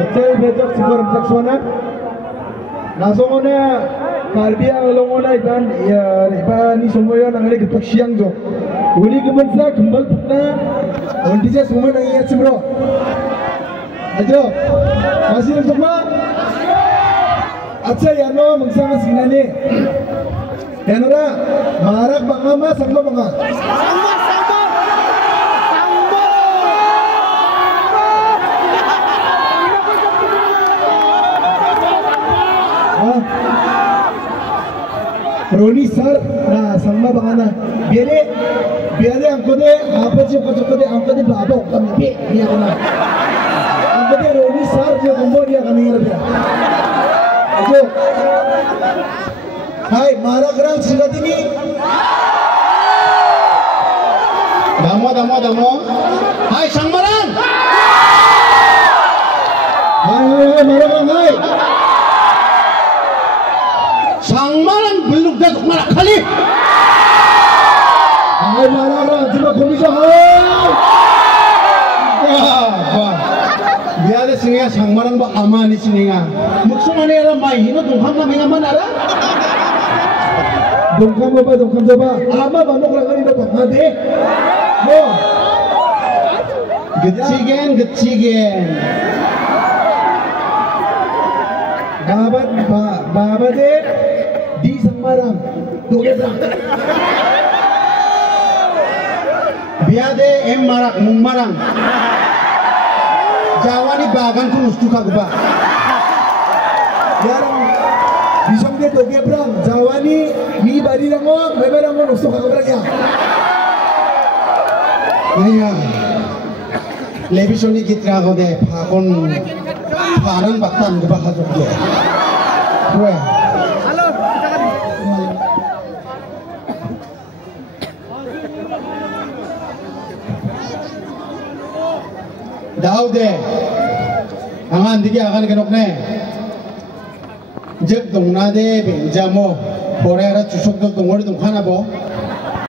Betul betul sekolah seksona. Nasongona Karbia alongona iban ni semuanya nangali ketak siang jo. Uli kemensa kembal putna. Ondija semua nangiya cemro. Ajo, masih semua. Acha ya no mangsama sinane. Yanora marak bangama sangma banga. Roni sir, nah sama bangana. Biare angko de apa sih kocok de angko de babo kami dia kena. Angko de Roni sir dia kombo dia kami ngerti. Ayo, hai marah kerang silat ini. Damo. Hai sangmaran. Hai marah kerang hai. Sangmaran belum datuk marah kali. Hai marah kerang cuma komisa hai. Wah. Biada singa sangmaran ba amani singa. Muksumane ara mai hino dongkam na menga manara. Dongkam coba. Ama banok lagi do pakade. Mo. Gecigen. Baba de di sangmarang. Dogebrang. Biade em marak mungmarang. Jawani bagan ku nustu kagba. Yarang bisong de doge brang. Jawani mi bari rango, bebe rango nustu kagba ya. Ayah, lebih soni kita kau de pakon paran batan kagba hajuk de. Gue. Daude, angan digi akan kenokne. Jep dongna de benjamo, porera cusuk dong dongori dong kana bo.